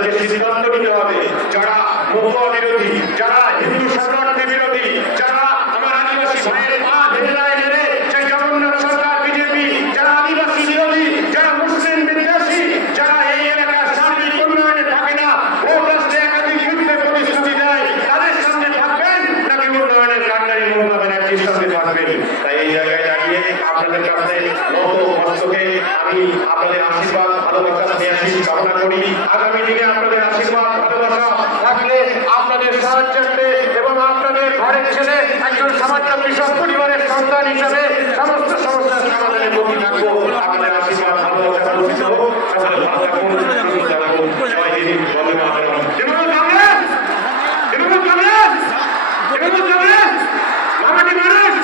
আপনাদেরকে সিদ্ধান্ত নিতে হবে। যারা মহুয়া বিরোধী, যারা হিন্দু শরণার্থী বিরোধী, যারা আমার আদিবাসী ভাইয়ের পা ধরে দেয় নেড়ে সেই জগন্নাথ সরকার বিজেপি, যারা আদিবাসী বিরোধী, যারা মুসলিম বিদ্বেষী, যারা এই এলাকার সার্বিক উন্নয়নে থাকে না, ভোট আসলে একাধিক যুদ্ধে প্রতিশ্রুতি দেয়, তাদের সামনে থাকবেন নাকি উন্নয়নের কান্ডারি মমতা ব্যানার্জির সামনে থাকবেন? তাই এই জায়গায় দাঁড়িয়ে আপনাদের কাছে নত হস্তকে আমি আপনাদের আশীর্বাদ ভালোবাসা স্নেহাশীষ কামনা করি। আগামী দিনে আপনাদের আশীর্বাদ ভালোবাসা থাকলে আপনাদের সাহায্যার্থে এবং আপনাদের ঘরের ছেলে একজন সামান্য কৃষক পরিবারের সন্তান হিসাবে সমস্ত সমস্যার সমাধানে বসে থাকবো। আপনাদের আশীর্বাদ ভালোবাসা বঞ্চিত হোক। সকলে ভালো থাকুন, সুস্থ থাকুন। জয় হিন্দ, বন্দে মাতরম। তৃণমূল কংগ্রেস, তৃণমূল কংগ্রেস, তৃণমূল কংগ্রেস, মামাটি মানুষ।